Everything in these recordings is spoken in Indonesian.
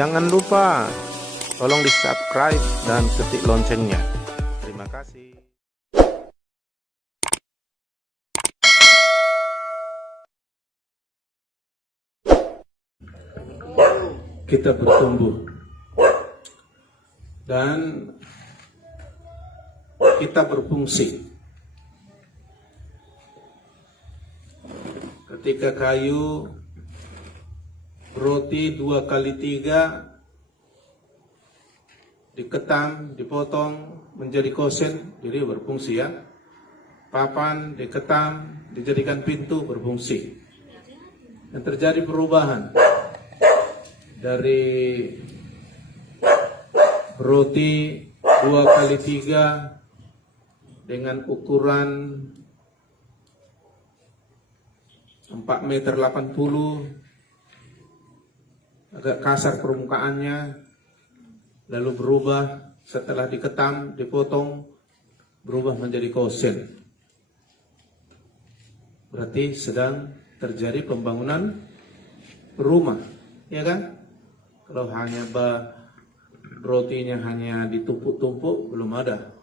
jangan lupa tolong di subscribe dan ketik loncengnya. Terima kasih. Kita bertumbuh dan kita berfungsi. Ketika kayu roti 2x3 diketam, dipotong menjadi kosen, jadi berfungsi ya. Papan diketam, dijadikan pintu, berfungsi. Dan terjadi perubahan dari roti 2x3 dengan ukuran 4,80 meter, agak kasar permukaannya, lalu berubah setelah diketam, dipotong, berubah menjadi kosen. Berarti sedang terjadi pembangunan rumah, ya kan? Kalau hanya rotinya hanya ditumpuk-tumpuk, belum ada.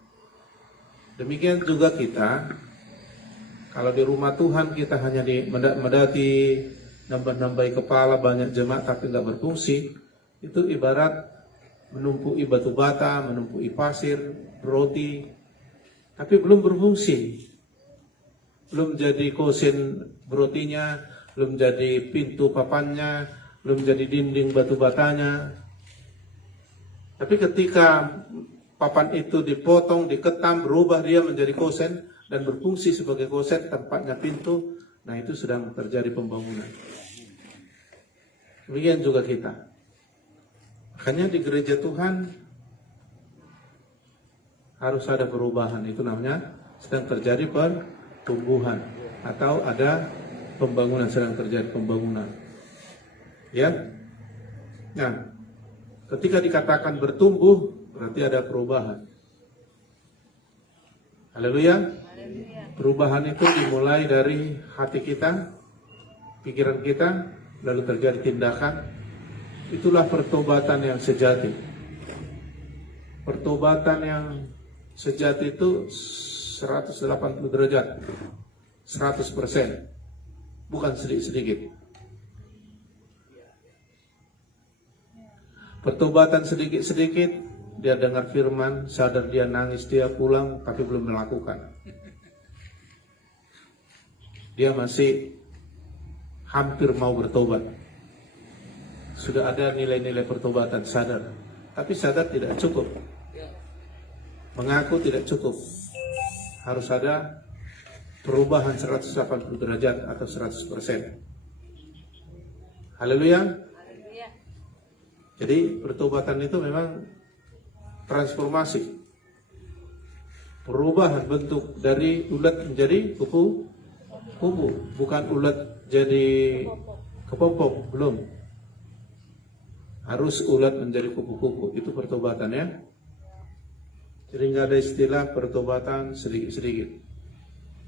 Demikian juga kita, kalau di rumah Tuhan kita hanya medati, nambah-nambahi kepala, banyak jemaat tapi nggak berfungsi, itu ibarat menumpuki batu bata, menumpuki pasir, roti, tapi belum berfungsi. Belum jadi kosin rotinya, belum jadi pintu papannya, belum jadi dinding batu batanya. Tapi ketika papan itu dipotong, diketam, berubah dia menjadi kosen dan berfungsi sebagai kosen, tempatnya pintu, nah itu sedang terjadi pembangunan. Demikian juga kita. Makanya di gereja Tuhan harus ada perubahan, itu namanya sedang terjadi pertumbuhan atau ada pembangunan, sedang terjadi pembangunan. Ya. Nah, ketika dikatakan bertumbuh berarti ada perubahan. Haleluya. Perubahan itu dimulai dari hati kita, pikiran kita, lalu terjadi tindakan. Itulah pertobatan yang sejati. Pertobatan yang sejati itu 180 derajat, 100%, bukan sedikit-sedikit. Pertobatan sedikit-sedikit, dia dengar firman, sadar dia nangis, dia pulang, tapi belum melakukan. Dia masih hampir mau bertobat. Sudah ada nilai-nilai pertobatan, sadar. Tapi sadar tidak cukup. Mengaku tidak cukup. Harus ada perubahan 180 derajat atau 100%. Haleluya. Jadi pertobatan itu memang transformasi. Perubahan bentuk dari ulat menjadi kupu-kupu. Bukan ulat jadi kepompong, belum. Harus ulat menjadi kupu-kupu. Itu pertobatan ya. Jadi nggak ada istilah pertobatan sedikit-sedikit,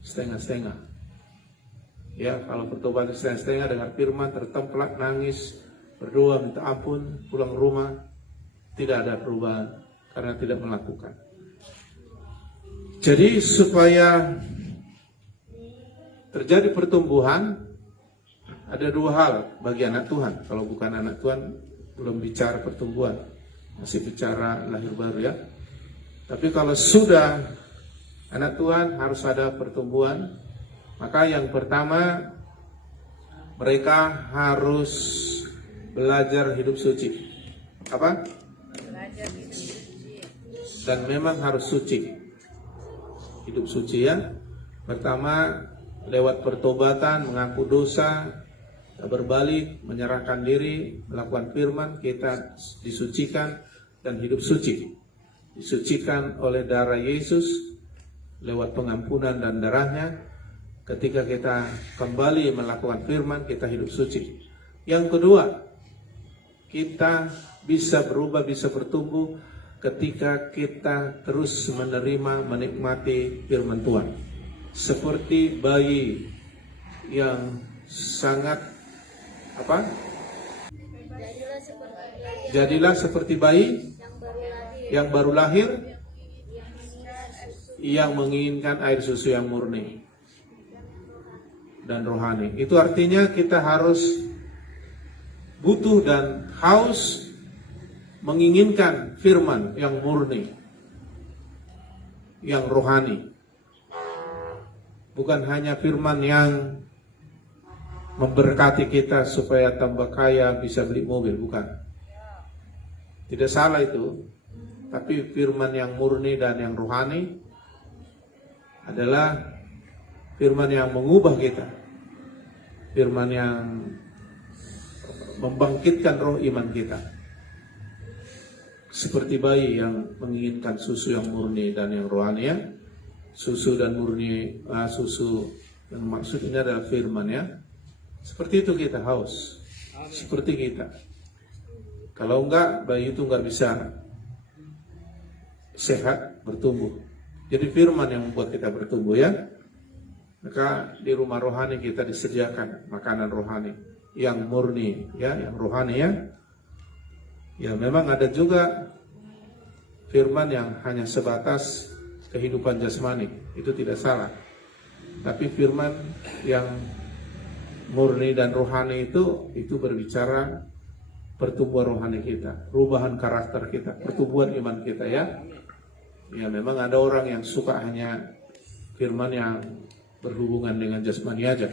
setengah-setengah. Ya, kalau pertobatan setengah-setengah dengan firman tertemplak, nangis, berdoa, minta ampun, pulang rumah, tidak ada perubahan karena tidak melakukan. Jadi supaya terjadi pertumbuhan, ada dua hal bagi anak Tuhan. Kalau bukan anak Tuhan, belum bicara pertumbuhan, masih bicara lahir baru ya. Tapi kalau sudah anak Tuhan, harus ada pertumbuhan. Maka yang pertama, mereka harus belajar hidup suci. Apa? Belajar hidup suci. Dan memang harus suci. Hidup suci ya. Pertama, lewat pertobatan, mengaku dosa, berbalik, menyerahkan diri, melakukan firman, kita disucikan dan hidup suci. Disucikan oleh darah Yesus, lewat pengampunan dan darahnya. Ketika kita kembali melakukan firman, kita hidup suci. Yang kedua, kita bisa berubah, bisa bertumbuh ketika kita terus menerima, menikmati firman Tuhan. Seperti bayi yang sangat Jadilah seperti bayi yang baru lahir, yang menginginkan air susu yang murni dan rohani. Itu artinya kita harus butuh dan haus menginginkan firman yang murni, yang rohani. Bukan hanya firman yang memberkati kita supaya tambah kaya, bisa beli mobil, bukan. Tidak salah itu. Tapi firman yang murni dan yang rohani adalah firman yang mengubah kita. Firman yang membangkitkan roh iman kita. Seperti bayi yang menginginkan susu yang murni dan yang rohani ya. Susu dan murni, susu yang maksudnya adalah firman ya. Seperti itu kita haus. Seperti kita. Kalau enggak, bayi itu enggak bisa sehat, bertumbuh. Jadi firman yang membuat kita bertumbuh ya. Maka di rumah rohani kita disediakan makanan rohani yang murni ya, yang rohani ya. Ya memang ada juga firman yang hanya sebatas kehidupan jasmani, itu tidak salah. Tapi firman yang murni dan rohani itu berbicara pertumbuhan rohani kita, perubahan karakter kita, pertumbuhan iman kita ya. Ya memang ada orang yang suka hanya firman yang berhubungan dengan jasmani aja.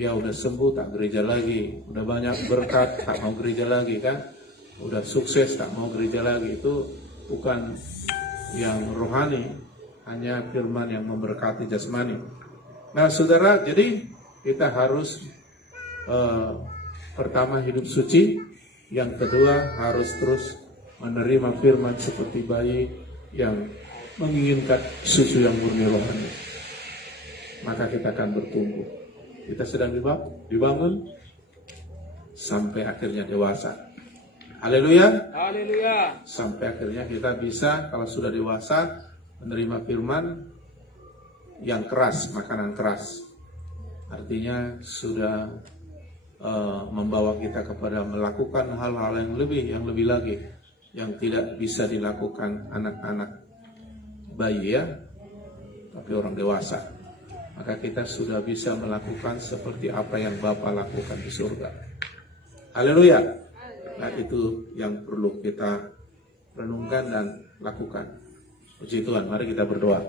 Ya udah sembuh tak gereja lagi, udah banyak berkat tak mau gereja lagi kan, udah sukses tak mau gereja lagi. Itu bukan yang rohani, hanya firman yang memberkati jasmani. Nah saudara, jadi kita harus pertama hidup suci, yang kedua harus terus menerima firman seperti bayi yang menginginkan susu yang murni rohani. Maka kita akan bertumbuh. Kita sedang dibangun sampai akhirnya dewasa. Haleluya. Haleluya. Sampai akhirnya kita bisa kalau sudah dewasa menerima firman yang keras, makanan keras. Artinya sudah membawa kita kepada melakukan hal-hal yang lebih lagi yang tidak bisa dilakukan anak-anak bayi ya, tapi orang dewasa. Maka kita sudah bisa melakukan seperti apa yang Bapa lakukan di surga. Haleluya. Nah itu yang perlu kita renungkan dan lakukan. Puji Tuhan, mari kita berdoa.